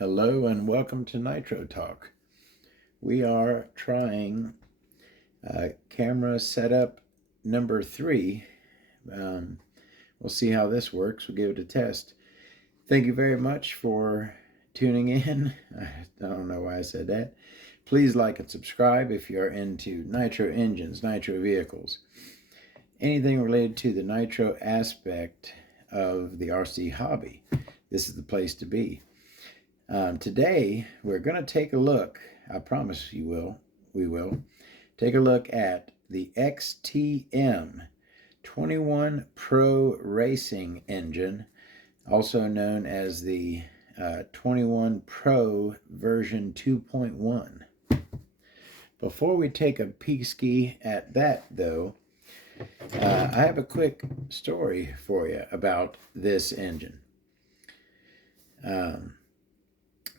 Hello and welcome to Nitro Talk. We are trying camera setup number 3. We'll see how this works. We'll give it a test. Thank you very much for tuning in. I don't know why I said that. Please like and subscribe if you're into nitro engines, nitro vehicles, anything related to the nitro aspect of the RC hobby. This is the place to be. Today, we're going to take a look, I promise we will, take a look at the XTM 21 Pro Racing Engine, also known as the 21 Pro version 2.1. Before we take a peek at that, though, I have a quick story for you about this engine.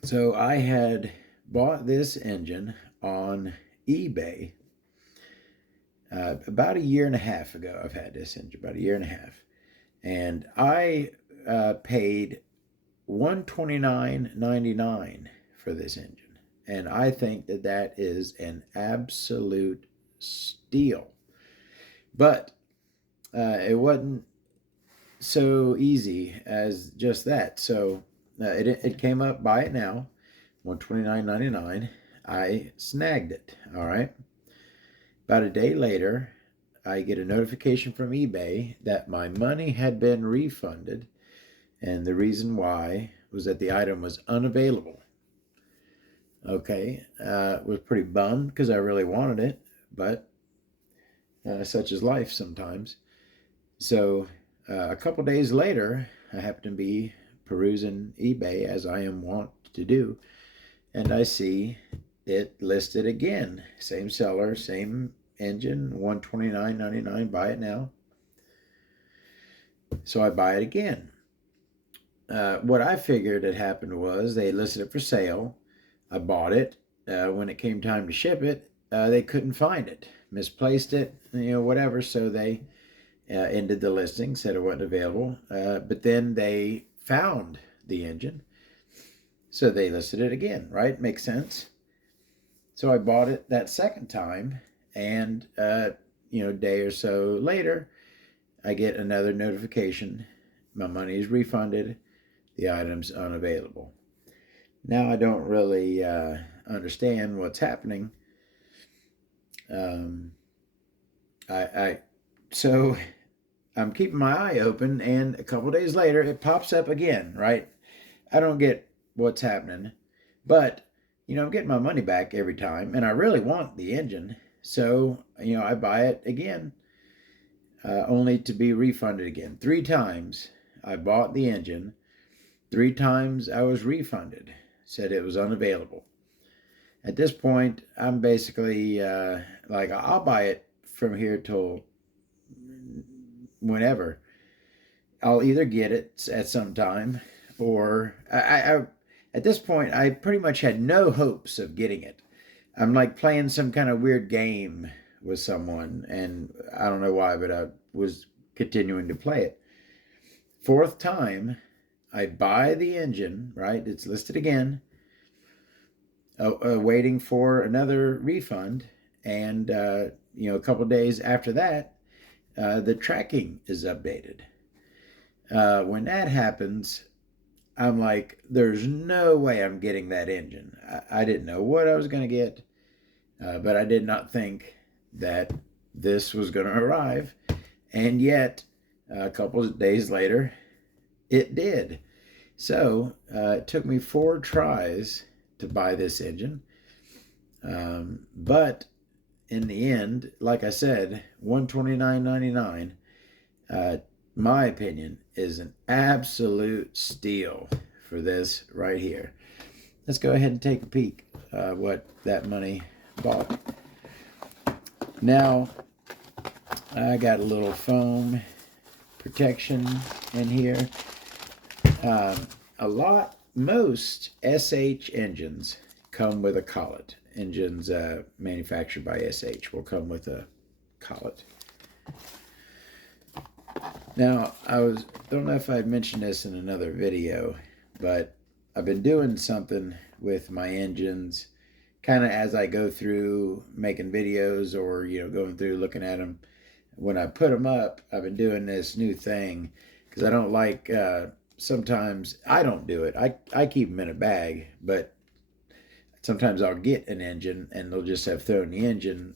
So I had bought this engine on eBay about a year and a half ago. I've had this engine about a year and a half. And I paid $129.99 for this engine. And I think that that is an absolute steal. But it wasn't so easy as just that. So it came up, buy it now, $129.99. I snagged it, all right? About a day later, I get a notification from eBay that my money had been refunded, and the reason why was that the item was unavailable. Okay, was pretty bummed because I really wanted it, but such is life sometimes. So a couple days later, I happened to be perusing eBay as I am wont to do, and I see it listed again. Same seller, same engine, $129.99, buy it now. So I buy it again. What I figured had happened was they listed it for sale. I bought it. When it came time to ship it, they couldn't find it. Misplaced it, whatever, so they ended the listing, said it wasn't available. But then they found the engine, so they listed it again, right? Makes sense. So I bought it that second time, and a day or so later, I get another notification. My money is refunded. The item's unavailable. Now I don't really understand what's happening. So I'm keeping my eye open, and a couple days later, it pops up again, right? I don't get what's happening, but, I'm getting my money back every time, and I really want the engine. So, I buy it again, only to be refunded again. 3 times I bought the engine. 3 times I was refunded, said it was unavailable. At this point, I'm basically like, I'll buy it from here till whenever. I'll either get it at some time, or I at this point, I pretty much had no hopes of getting it. I'm like playing some kind of weird game with someone, and I don't know why, but I was continuing to play it. 4th time, I buy the engine, right? It's listed again, waiting for another refund, and a couple days after that, the tracking is updated. When that happens, I'm like, there's no way I'm getting that engine. I didn't know what I was going to get, but I did not think that this was going to arrive. And yet, a couple of days later, it did. So it took me 4 tries to buy this engine. But in the end, like I said, $129.99, my opinion, is an absolute steal for this right here. Let's go ahead and take a peek what that money bought. Now, I got a little foam protection in here. Most SH engines come with a collet. Engines manufactured by SH will come with a collet. Now, don't know if I mentioned this in another video, but I've been doing something with my engines kind of as I go through making videos, or going through looking at them. When I put them up, I've been doing this new thing because I don't like, sometimes I don't do it. I keep them in a bag, but sometimes I'll get an engine and they'll just have thrown the engine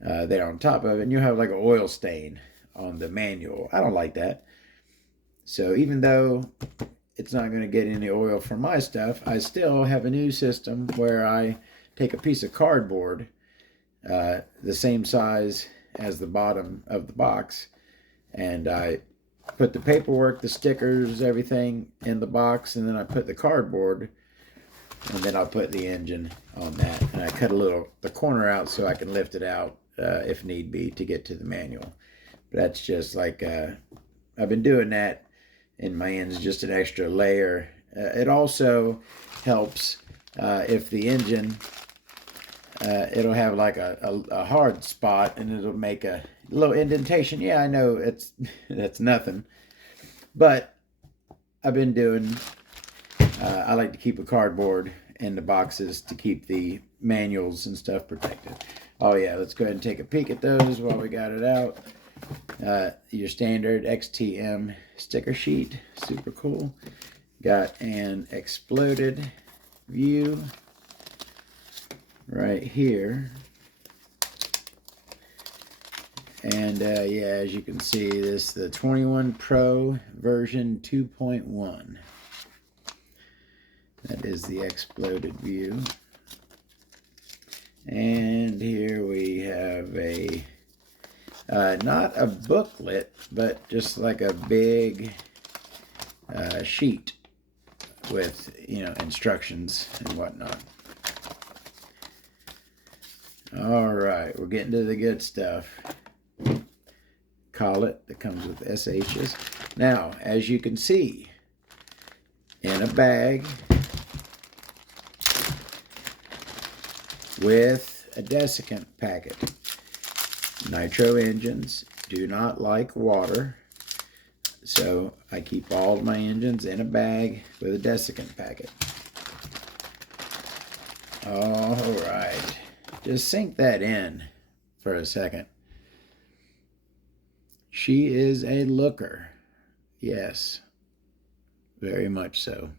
there on top of it, and you'll have like an oil stain on the manual. I don't like that. So even though it's not going to get any oil from my stuff, I still have a new system where I take a piece of cardboard, the same size as the bottom of the box, and I put the paperwork, the stickers, everything in the box, and then I put the cardboard, and then I'll put the engine on that, and I cut the corner out so I can lift it out if need be to get to the manual. But that's just like, I've been doing that in my engine, just an extra layer. It also helps if the engine, it'll have like a hard spot, and it'll make a little indentation. Yeah, I know that's nothing, but I've been doing, I like to keep a cardboard in the boxes to keep the manuals and stuff protected. Oh yeah, let's go ahead and take a peek at those while we got it out. Your standard XTM sticker sheet, super cool. Got an exploded view right here. And yeah, as you can see, this the 21 Pro version 2.1. That is the exploded view. And here we have a not a booklet, but just like a big sheet with instructions and whatnot. All right, we're getting to the good stuff. Collet that comes with SHs. Now, as you can see, in a bag with a desiccant packet. Nitro engines do not like water, so I keep all of my engines in a bag with a desiccant packet. All right, just sink that in for a second. She is a looker. Yes, very much so.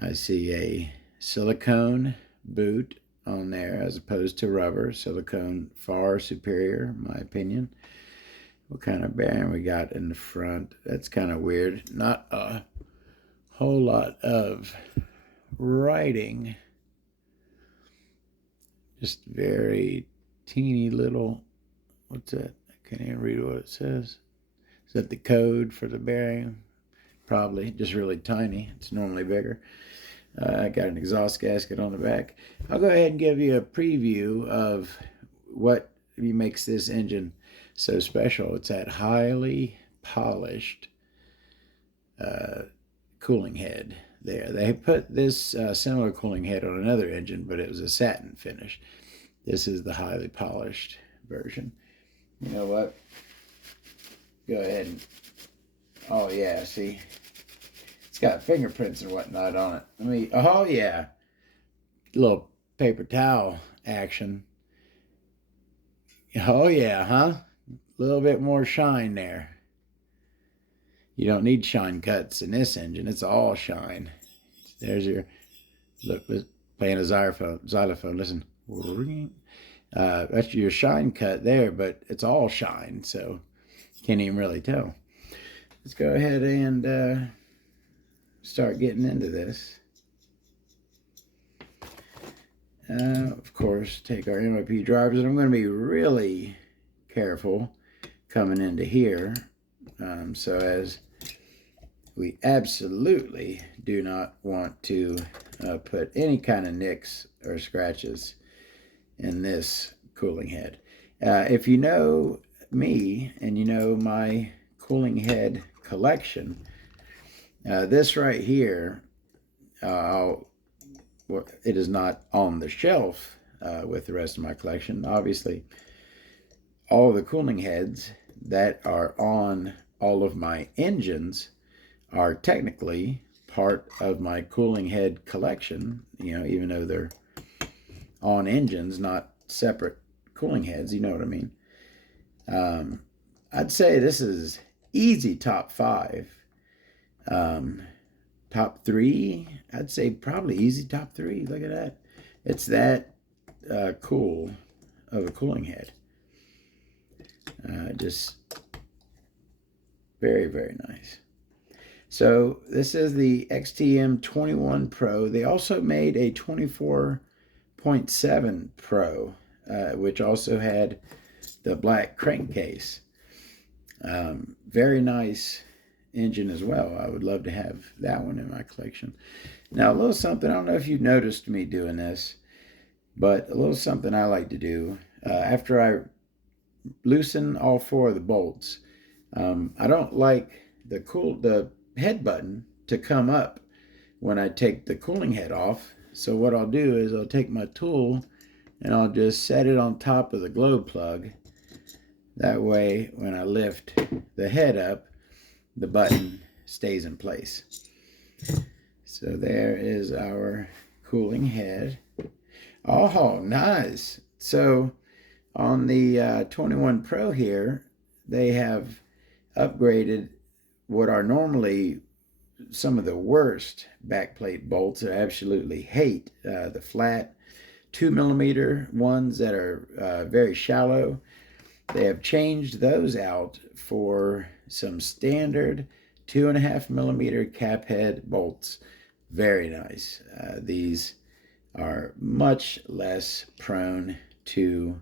I see a silicone boot on there as opposed to rubber. Silicone far superior, in my opinion. What kind of bearing we got in the front? That's kind of weird. Not a whole lot of writing. Just very teeny little, what's that? I can't even read what it says. Is that the code for the bearing? Probably, just really tiny. It's normally bigger. I got an exhaust gasket on the back. I'll go ahead and give you a preview of what makes this engine so special. It's that highly polished cooling head there. They put this similar cooling head on another engine, but it was a satin finish. This is the highly polished version. You know what? Go ahead and, oh yeah, see? It's got fingerprints and whatnot on it. Oh yeah, little paper towel action. Oh yeah, huh? A little bit more shine there. You don't need shine cuts in this engine. It's all shine. There's your, look, playing a xylophone. Listen. That's your shine cut there, but it's all shine, so can't even really tell. Let's go ahead and start getting into this. Of course, take our MOP drivers, and I'm going to be really careful coming into here, so as we absolutely do not want to put any kind of nicks or scratches in this cooling head. If you know me and you know my cooling head collection, this right here, it is not on the shelf with the rest of my collection. Obviously, all the cooling heads that are on all of my engines are technically part of my cooling head collection, you know, even though they're on engines, not separate cooling heads, you know what I mean. I'd say this is easy top 5. Top 3, I'd say probably easy top 3. Look at that. It's that cool of a cooling head. Just very, very nice. So this is the XTM 21 Pro. They also made a 24.7 Pro, which also had the black crankcase. Very nice engine as well. I would love to have that one in my collection. Now, a little something, I don't know if you noticed me doing this, but a little something I like to do after I loosen all 4 of the bolts. I don't like the head button to come up when I take the cooling head off. So what I'll do is I'll take my tool and I'll just set it on top of the glow plug. That way, when I lift the head up, the button stays in place. So there is our cooling head. Oh, nice. So on the 21 Pro here, they have upgraded what are normally some of the worst backplate bolts that I absolutely hate. The flat 2mm ones that are very shallow. They have changed those out for some standard 2.5mm cap head bolts. Very nice. These are much less prone to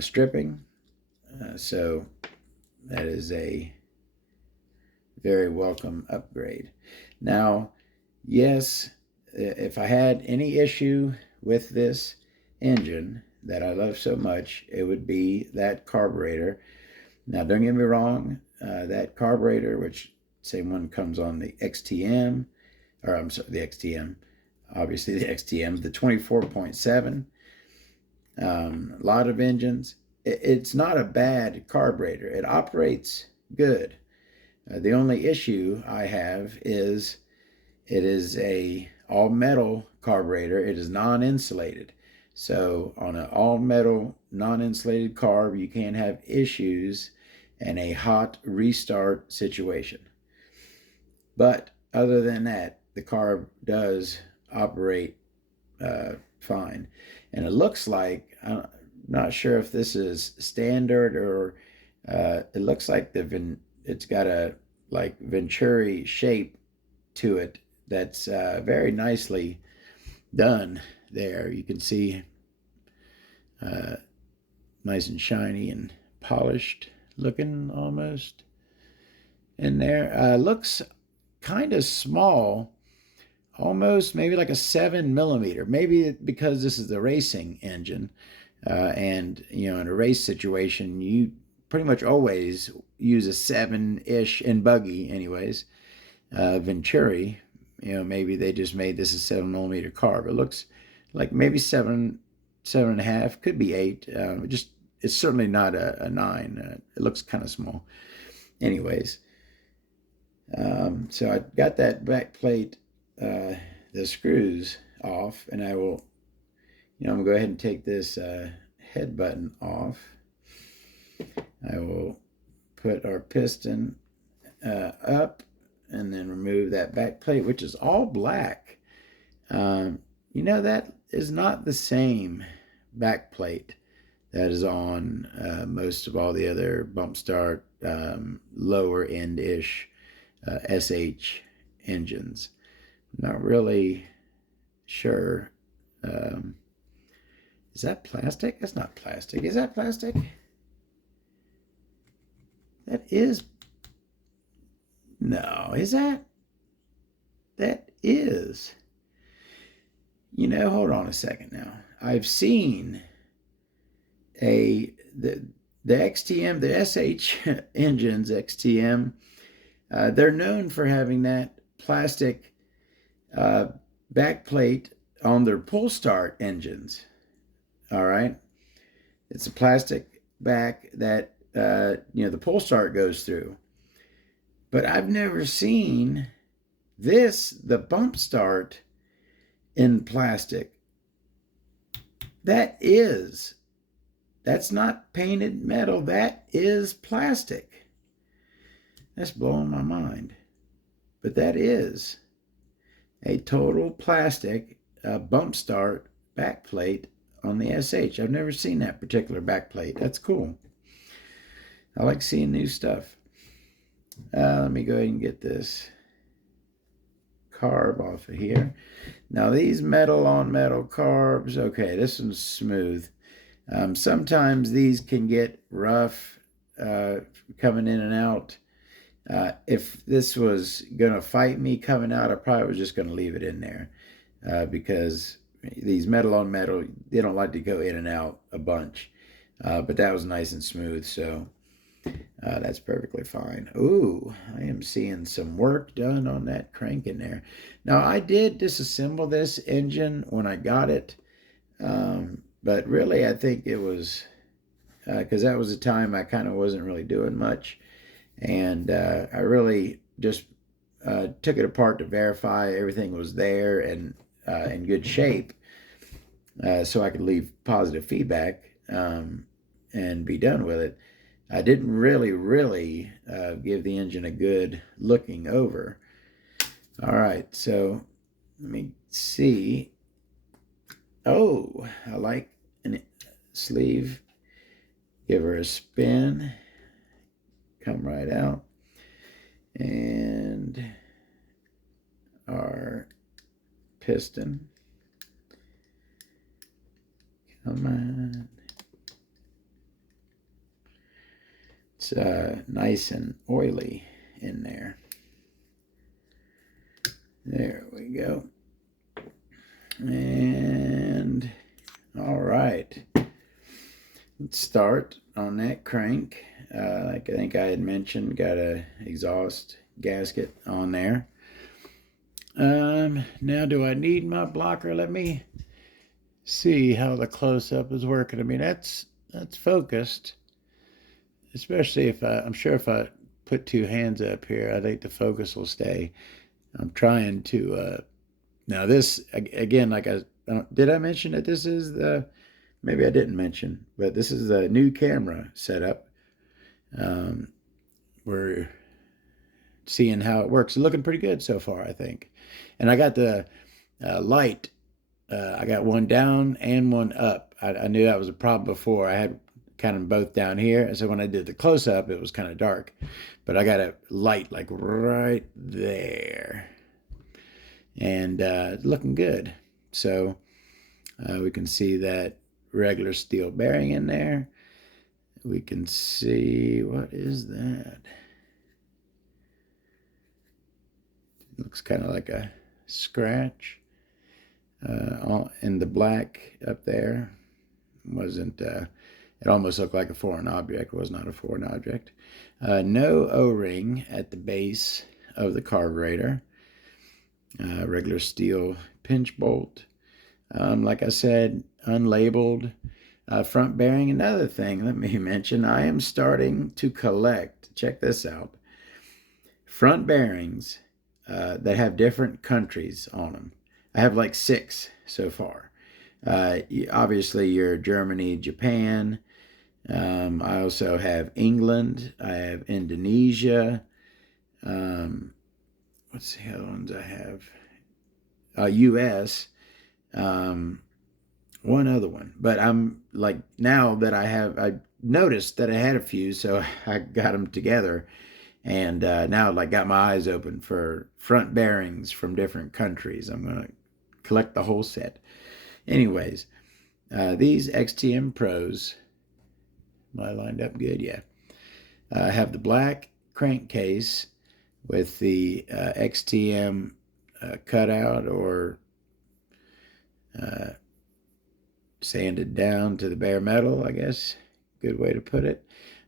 stripping. So that is a very welcome upgrade. Now, yes, if I had any issue with this engine that I love so much, it would be that carburetor. Now, don't get me wrong, that carburetor, which same one comes on the XTM, or I'm sorry, the XTM, obviously the XTM, the 24.7, a lot of engines. It's not a bad carburetor. It operates good. The only issue I have is it is a all-metal carburetor. It is non-insulated. So on an all-metal, non-insulated carb, you can have issues and a hot restart situation. But other than that, the carb does operate fine. And it looks like, I'm not sure if this is standard or it looks like it's got a like Venturi shape to it that's very nicely done there. You can see nice and shiny and polished looking almost in there. Looks kind of small, almost maybe like a 7mm, maybe because this is the racing engine, and you know, in a race situation you pretty much always use a 7-ish in buggy anyways. Venturi, you know, maybe they just made this a 7mm carb. It looks like maybe 7.5, could be 8. Just it's certainly not a 9. It looks kind of small. Anyways, so I got that back plate, the screws off, and I will, you know, I'm gonna go ahead and take this head button off. I will put our piston up and then remove that back plate, which is all black. You know, that is not the same back plate that is on most of all the other bump start lower end-ish SH engines. Not really sure. Is that plastic? That's not plastic. Is that plastic? That is. No, is that? That is. You know, hold on a second now. I've seen the XTM, the SH engines, XTM, they're known for having that plastic backplate on their pull start engines. All right. It's a plastic back that, you know, the pull start goes through. But I've never seen the bump start in plastic, that's not painted metal. That is plastic. That's blowing my mind. But that is a total plastic bump start backplate on the SH. I've never seen that particular backplate. That's cool. I like seeing new stuff. Let me go ahead and get this carb off of here. Now these metal on metal carbs, okay, this one's smooth. Sometimes these can get rough coming in and out. If this was going to fight me coming out, I probably was just going to leave it in there because these metal on metal, they don't like to go in and out a bunch. But that was nice and smooth, so that's perfectly fine. Ooh, I am seeing some work done on that crank in there. Now, I did disassemble this engine when I got it, but really I think it was because that was a time I kind of wasn't really doing much. And I really just took it apart to verify everything was there and in good shape so I could leave positive feedback and be done with it. I didn't really give the engine a good looking over. All right, so let me see. Oh, I like a sleeve. Give her a spin. Come right out. And our piston. Come on. It's nice and oily in there. There we go. And all right. Let's start on that crank. Like I think I had mentioned, got a exhaust gasket on there. Now do I need my blocker? Let me see how the close-up is working. I mean, that's focused. Especially if I'm sure if I put two hands up here, I think the focus will stay. I'm trying to, now this, again, like did I mention that this is maybe I didn't mention, but this is a new camera setup. We're seeing how it works. It's looking pretty good so far, I think. And I got the light, I got one down and one up. I knew that was a problem before. I had kind of both down here. And so when I did the close-up, it was kind of dark. But I got a light like right there. And looking good. So we can see that regular steel bearing in there. We can see, what is that? Looks kind of like a scratch. In the black up there wasn't, it almost looked like a foreign object. It was not a foreign object. No O-ring at the base of the carburetor. Regular steel pinch bolt. Like I said, unlabeled front bearing. Another thing, let me mention, I am starting to collect, check this out, front bearings that have different countries on them. I have like 6 so far. Obviously, your Germany, Japan. I also have England. I have Indonesia. What's the other ones I have? U.S. One other one. But I'm like, now that I noticed that I had a few, so I got them together. And now like got my eyes open for front bearings from different countries. I'm going to collect the whole set. Anyways, these XTM Pros, am I lined up good? Yeah. I have the black crankcase with the XTM cutout or sanded down to the bare metal, I guess. Good way to put it.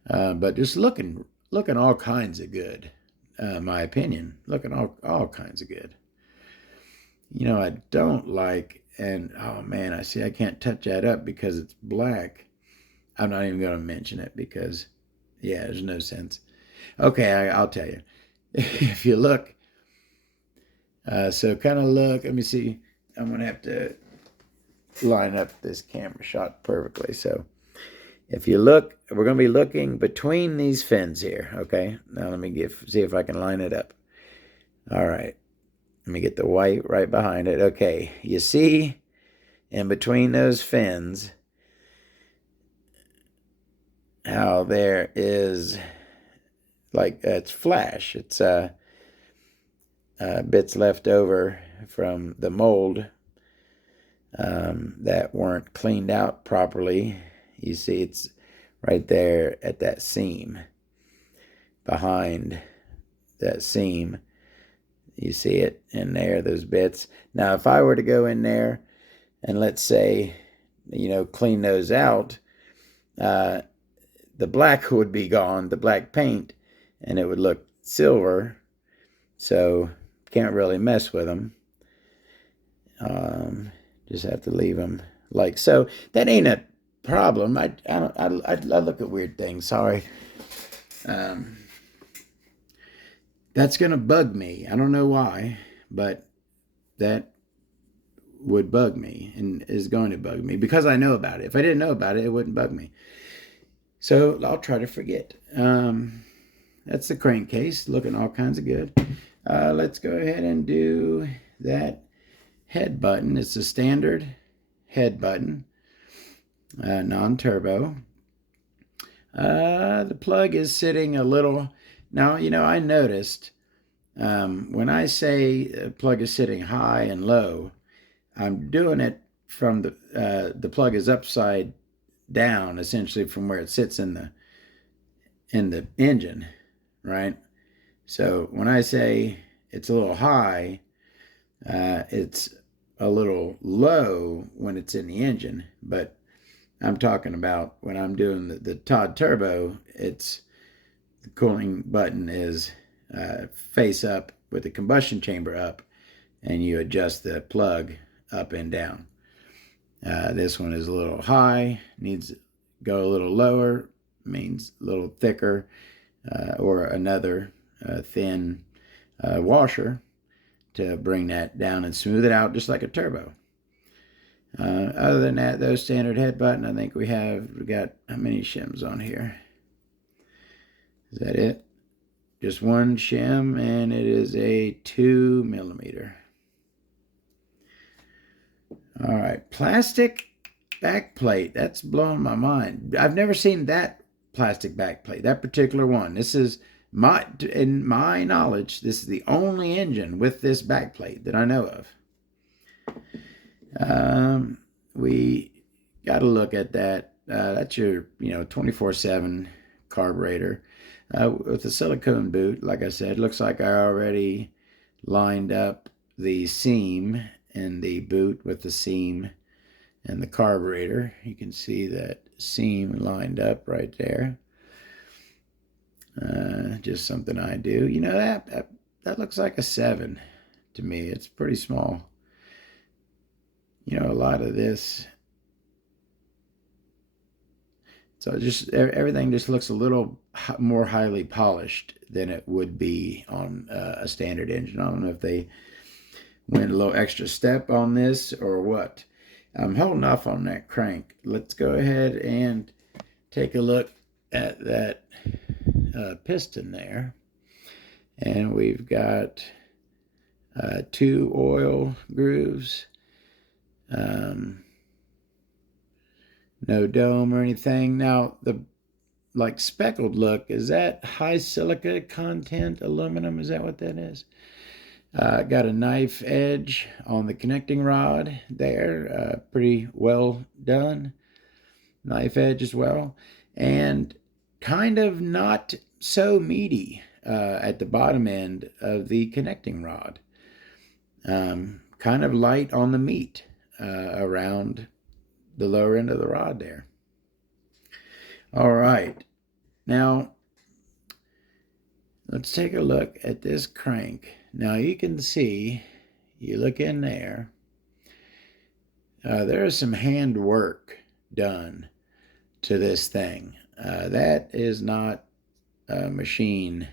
But just looking all kinds of good, my opinion. Looking all kinds of good. You know, I don't like, and oh man, I can't touch that up because it's black. I'm not even going to mention it because, yeah, there's no sense. Okay, I'll tell you. If you look, So kind of look, let me see. I'm going to have to line up this camera shot perfectly. So if you look, we're going to be looking between these fins here. Okay. Now let me see if I can line it up. All right. Let me get the white right behind it. Okay. You see in between those fins how there is like it's flash. It's bits left over from the mold that weren't cleaned out properly. You see it's right there at that seam. Behind that seam, you see it in there, those bits. Now if I were to go in there and let's say, clean those out, the black would be gone, the black paint, and it would look silver. So can't really mess with them. Just have to leave them like so. That ain't a problem. I look at weird things. Sorry. That's gonna bug me. I don't know why, but that would bug me and is going to bug me because I know about it. If I didn't know about it, it wouldn't bug me. So I'll try to forget. That's the crankcase, looking all kinds of good. Let's go ahead and do that head button. It's a standard head button, non-turbo. The plug is sitting a little. Now, I noticed when I say the plug is sitting high and low, I'm doing it from the plug is upside down, essentially from where it sits in the engine, right? So when I say it's a little high, it's a little low when it's in the engine, but I'm talking about when I'm doing the Todd Turbo, it's the cooling button is face up with the combustion chamber up, and you adjust the plug up and down. This one is a little high, needs to go a little lower, means a little thicker, or another thin washer to bring that down and smooth it out just like a turbo. Other than that, those standard head button, I think we got how many shims on here? Is that it? Just one shim, and it is a 2 millimeter. All right, plastic back plate. That's blowing my mind. I've never seen that plastic back plate, that particular one. This is in my knowledge, this is the only engine with this back plate that I know of. We got to look at that. That's your 24/7 carburetor with the silicone boot. Like I said, looks like I already lined up the seam in the boot with the seam and the carburetor. You can see that seam lined up right there. Just something I do. That looks like a 7 to me. It's pretty small. A lot of this. So just everything just looks a little more highly polished than it would be on a standard engine. I don't know if they went a little extra step on this or what. I'm holding off on that crank. Let's go ahead and take a look at that piston there. And we've got 2 oil grooves. No dome or anything. Now, the speckled look, is that high silica content aluminum? Is that what that is? Got a knife edge on the connecting rod there. Pretty well done. Knife edge as well. And kind of not so meaty at the bottom end of the connecting rod. Kind of light on the meat around the lower end of the rod there. All right. Now, let's take a look at this crank. Now, you can see, you look in there, there is some hand work done to this thing. That is not machine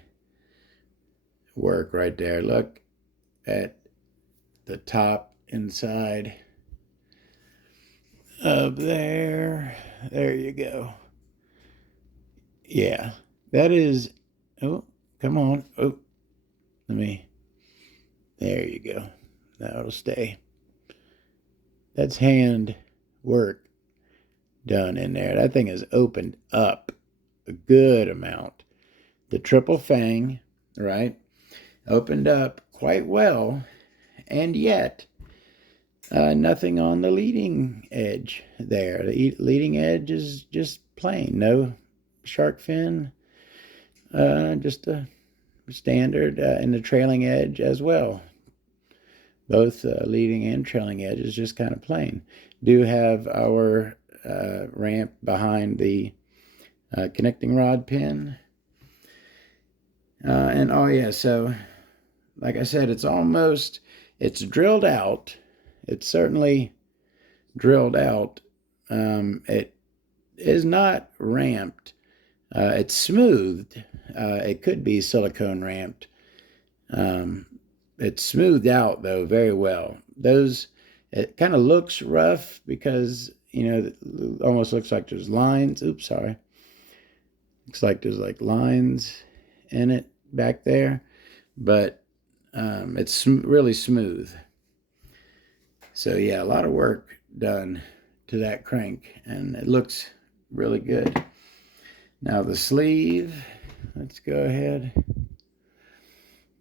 work right there. Look at the top inside of there. There you go. Yeah, that is, oh, come on. Oh, there you go. That'll stay. That's hand work done in there. That thing is opened up a good amount. The triple fang, right, opened up quite well, and yet nothing on the leading edge there. The leading edge is just plain. No shark fin, just a standard, and the trailing edge as well. Both leading and trailing edges just kind of plain. Do have our ramp behind the connecting rod pin. And oh yeah, so like I said, it's drilled out. It's certainly drilled out. It is not ramped. It's smoothed. It could be silicone ramped. It's smoothed out though very well. It kind of looks rough because, you know, it almost looks like there's lines. Oops, sorry. Looks like there's like lines in it back there, but it's really smooth. So yeah, a lot of work done to that crank, and it looks really good. Now the sleeve, let's go ahead.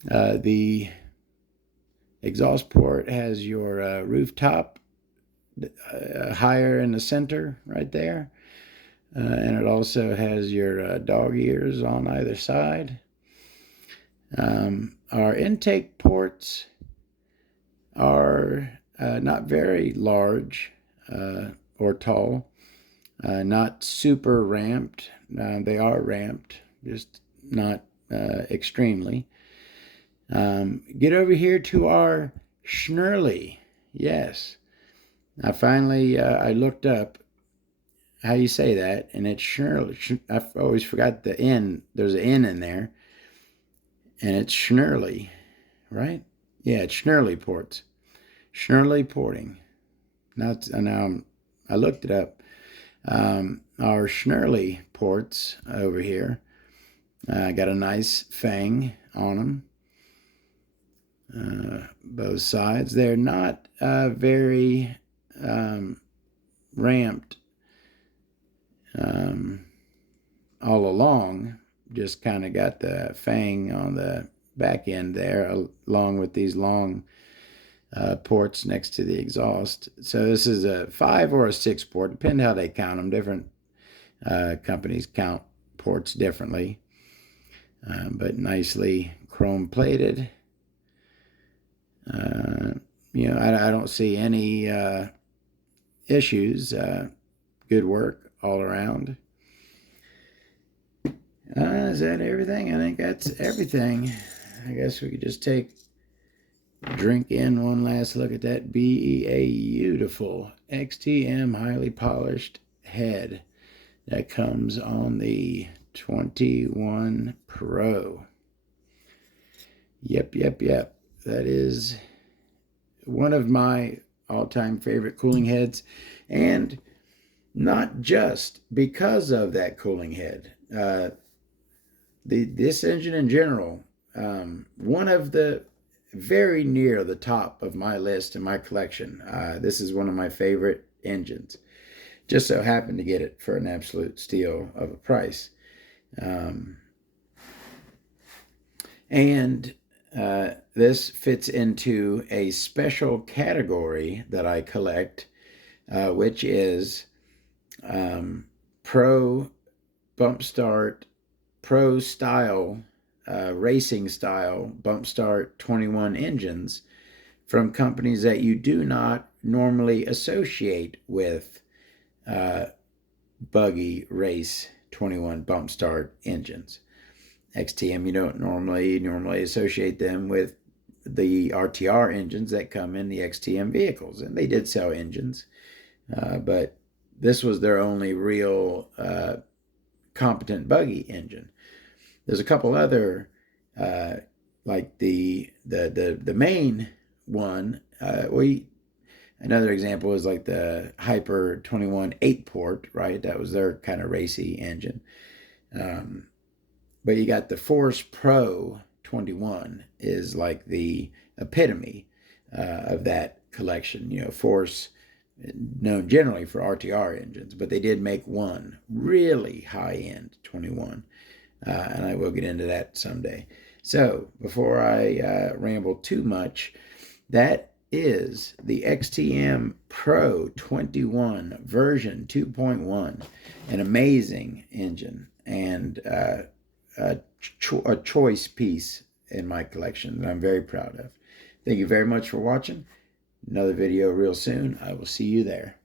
The exhaust port has your rooftop higher in the center right there. And it also has your dog ears on either side. Our intake ports are not very large or tall, not super ramped. They are ramped, just not extremely. Get over here to our Schnurly. Yes. Now finally, I looked up how you say that, and it's Schnurly. I've always forgot the N. There's an N in there, and it's Schnurly, right? Yeah, it's Schnurly ports. Schnurly porting. Now I looked it up. Our Schnurly ports over here got a nice fang on them. Both sides. They're not very ramped all along. Just kind of got the fang on the back end there, along with these long ports next to the exhaust. So this is a 5 or a 6 port, depending how they count them. Different companies count ports differently, but nicely chrome plated. You know, I don't see any issues. Good work all around. Is that everything? I think that's everything. I guess we could just drink in one last look at that beautiful XTM highly polished head that comes on the 21 Pro. Yep. That is one of my all-time favorite cooling heads, and not just because of that cooling head. This engine in general, one of the very near the top of my list in my collection. This is one of my favorite engines. Just so happened to get it for an absolute steal of a price. And this fits into a special category that I collect, which is pro bump start, pro style, racing style bump start 21 engines from companies that you do not normally associate with buggy race 21 bump start engines. XTM, you don't normally associate them with the RTR engines that come in the XTM vehicles, and they did sell engines, but this was their only real competent buggy engine. There's a couple other, like the main 1. Another example is like the Hyper 21 8-port, right? That was their kind of racy engine. But you got the Force Pro 21 is like the epitome of that collection. You know, Force, known generally for RTR engines, but they did make one really high-end 21. And I will get into that someday. So before I ramble too much, that is the XTM Pro 21 version 2.1, an amazing engine and a choice piece in my collection that I'm very proud of. Thank you very much for watching. Another video real soon. I will see you there.